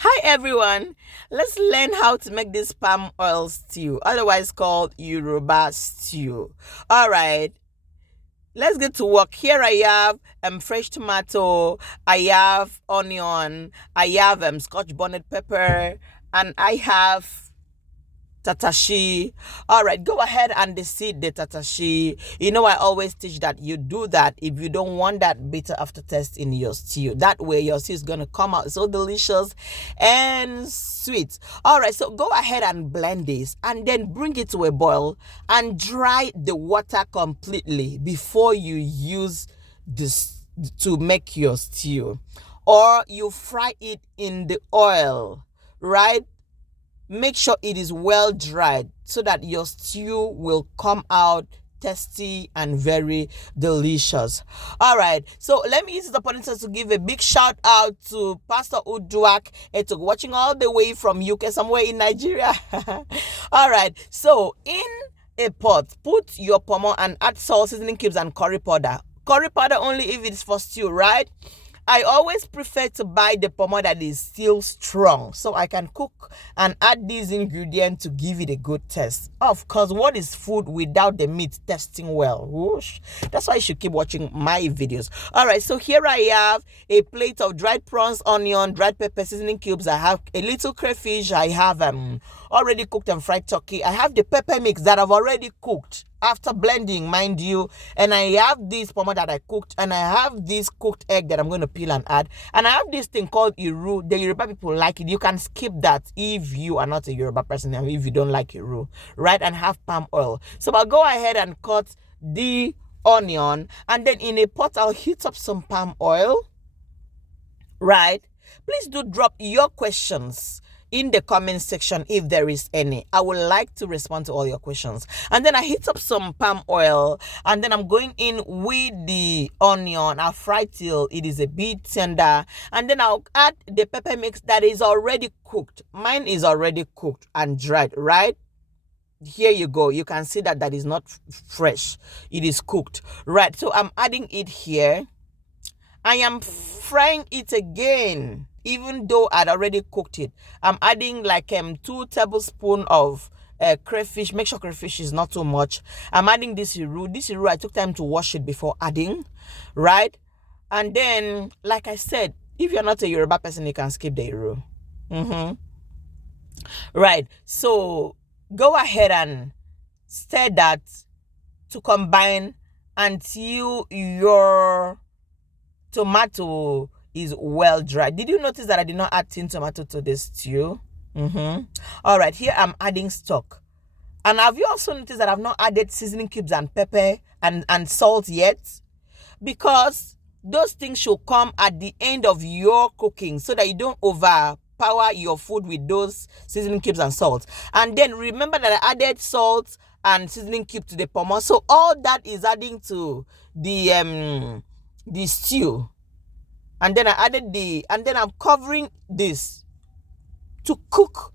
Hi everyone, let's learn how to make this palm oil stew, otherwise called Yoruba stew. All right, let's get to work. Here I have fresh tomato, I have onion, I have scotch bonnet pepper, and I have tatashi. All right, go ahead and deseed the tatashi. I always teach that you do that if you don't want that bitter aftertaste in your stew. That way your stew is going to come out so delicious and sweet. All right, so go ahead and blend this and then bring it to a boil and dry the water completely before you use this to make your stew, or you fry it in the oil, right? Make sure it is well dried so that your stew will come out tasty and very delicious. All right, so let me use this opportunity to give a big shout out to Pastor Uduak Etok, watching all the way from UK, somewhere in Nigeria. All right, so in a pot, put your pomo and add salt, seasoning cubes, and curry powder. Curry powder only if it's for stew, right? I always prefer to buy the pomo that is still strong so I can cook and add these ingredients to give it a good taste. Of course, what is food without the meat tasting well? Whoosh. That's why you should keep watching my videos. All right, so here I have a plate of dried prawns, onion, dried pepper, seasoning cubes. I have a little crayfish. I have already cooked and fried turkey. I have the pepper mix that I've already cooked after blending, mind you, and I have this pomo that I cooked, and I have this cooked egg that I'm going to peel and add, and I have this thing called iru. The Yoruba people like it. You can skip that if you are not a Yoruba person and if you don't like iru, right? And have palm oil. So I'll go ahead and cut the onion, and then in a pot I'll heat up some palm oil, right? Please do drop your questions in the comment section if there is any. I would like to respond to all your questions. And then I heat up some palm oil, and then I'm going in with the onion. I'll fry till it is a bit tender, and then I'll add the pepper mix that is already cooked. Mine is already cooked and dried, right? Here you go. You can see that is not fresh. It is cooked, right? So I'm adding it here. I am frying it again, even though I'd already cooked it. I'm adding like 2 tablespoons of crayfish. Make sure crayfish is not too much. I'm adding this iru. This iru, I took time to wash it before adding, right? And then, like I said, if you're not a Yoruba person, you can skip the iru. Right. So go ahead and stir that to combine until your tomato is well dried. Did you notice that I did not add tin tomato to this stew? All right, here I'm adding stock. And have you also noticed that I've not added seasoning cubes and pepper and salt yet? Because those things should come at the end of your cooking so that you don't overpower your food with those seasoning cubes and salt. And then remember that I added salt and seasoning cube to the pomo. So all that is adding to the stew. And then I added and then I'm covering this to cook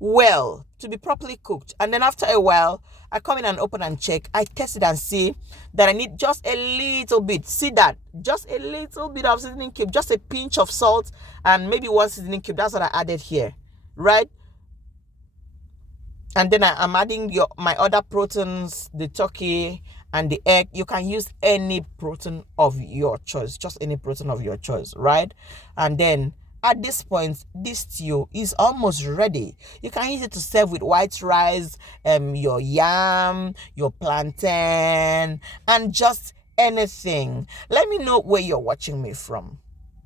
well, to be properly cooked. And then after a while, I come in and open and check. I test it and see that I need just a little bit. See that? Just a little bit of seasoning cube, just a pinch of salt, and maybe 1 seasoning cube. That's what I added here, right? And then I'm adding my other proteins, the turkey and the egg. You can use any protein of your choice, just any protein of your choice, right? And then at this point, this stew is almost ready. You can use it to serve with white rice, your yam, your plantain, and just anything. Let me know where you're watching me from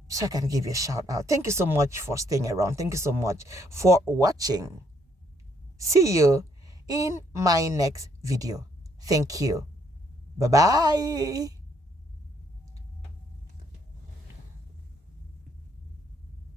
so I can give you a shout out. Thank you so much for staying around. Thank you so much for watching. See you in my next video. Thank you. Bye-bye.